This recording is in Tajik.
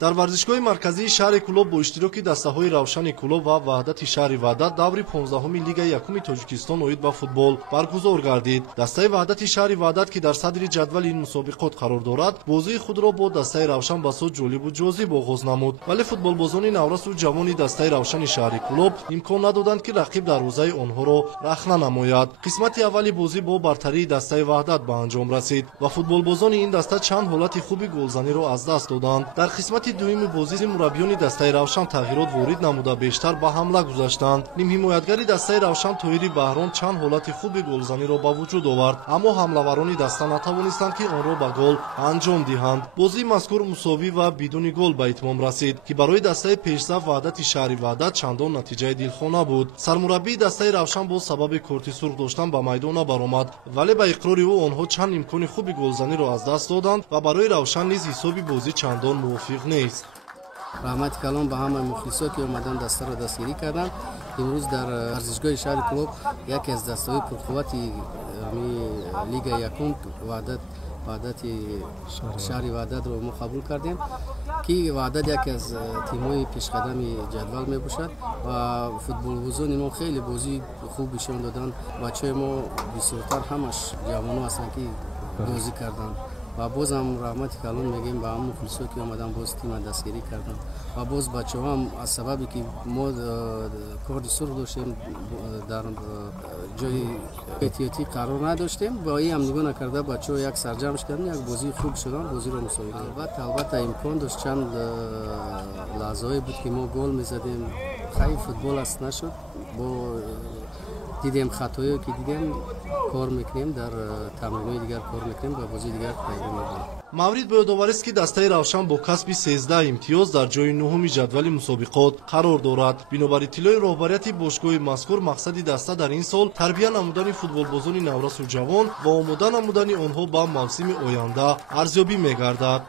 дар варзишгоҳи марказии шаҳри Кӯлоб бо иштироки дастаҳои равшани Кӯлоб ва ваҳдати шаҳри Ваҳдат даври 15-уми Лигаи Якуми Тоҷикистон оид ба футбол баргузор гардид. Дастаи ваҳдати шаҳри Ваҳдат, ки дар садри ҷадвали ин мусобиқот қарор дорад, бозии худро бо дастаи равшан басо ҷолибу ҷозиб оғоз намуд. Вале футболбозони наврасу ҷавони дастаи равшани шаҳри Кӯлоб имкон надоданд, ки рақиб дарвозаи онҳоро рахна намояд. қисмати аввали бозӣ бо бартарии дастаи ваҳдат ба анҷом расид ва футболбозони ин даста чанд ҳолати хуби голзаниро аз даст доданд. Дар қисмати дуюми бозӣ мураббиёни дастаи равшан тағйирот ворид намуда бештар ба ҳамла гузаштанд. Нимҳимоятгари дастаи равшан Тоҳири Баҳрон чанд ҳолати хуби голзаниро ба вуҷуд овард, аммо ҳамлаварони даста натавонистанд, ки онро ба гол анҷом диҳанд. бозии мазкур мусовӣ ва бидуни гол ба итмом расид, ки барои дастаи пешзаф ваҳдати шаҳри Ваҳдат чандон натиҷаи дилхона буд. Сармураббии дастаи равшан бо сабаби корти сурх доштан ба майдон набаромад, вале ба иқрори ӯ онҳо чанд имкони хуби голзаниро аз даст доданд ва барои равшан низ ҳисоби бозӣ чандон мувофиқ нест. раҳмати калон ба ҳамаи мухлисо ки омадан дастаро дастгирӣ карданд. имрӯз дар варзишгоҳи шаҳри Кӯлоб яке аз дастаҳои пурқуввати Лигаи Якум ваҳдати шаҳри Ваҳдатро мо қабул кардем, ки Ваҳдат яке аз тимҳои пешқадами ҷадвал мебошад ва футболбозони мо хеле бозии хуб нишон доданд. бачаҳои мо бисёртар ҳамаш ҷавоно ҳастанд, ки бозӣ карданд ва бозам раҳмати калон мегӯем ба ҳамаи мухлисо ки омадан боз тима дастгирӣ карданд ва боз бачаҳоам аз сабабе ки мо корти сурх доштем, дар ҷои эҳтиётӣ қарор надоштем, бо ин ҳам нигоҳ накарда бачаҳо як сарҷамъ кардем, як бозии хуб шудан, бозиро мусови кардем. албатта имкон дошт, чанд лаҳзаҳое буд ки мо гол мезадем. хайр футбол аст, нашуд. бо дидем хатое ки дидем, кор мекунем, дар тамринҳои дигар кор мекунем ва бозии дигар пайдо мебарем. маврид бо ёдоварист, ки дастаи равшан бо касби 13 имтиёз дар ҷои нуҳуми ҷадвали мусобиқот қарор дорад. бинобар иттилои роҳбарияти бошгоҳи мазкур, мақсади даста дар ин сол тарбия намудани футболбозони наврасу ҷавон ва омода намудани онҳо ба мавсими оянда арзёбӣ мегардад.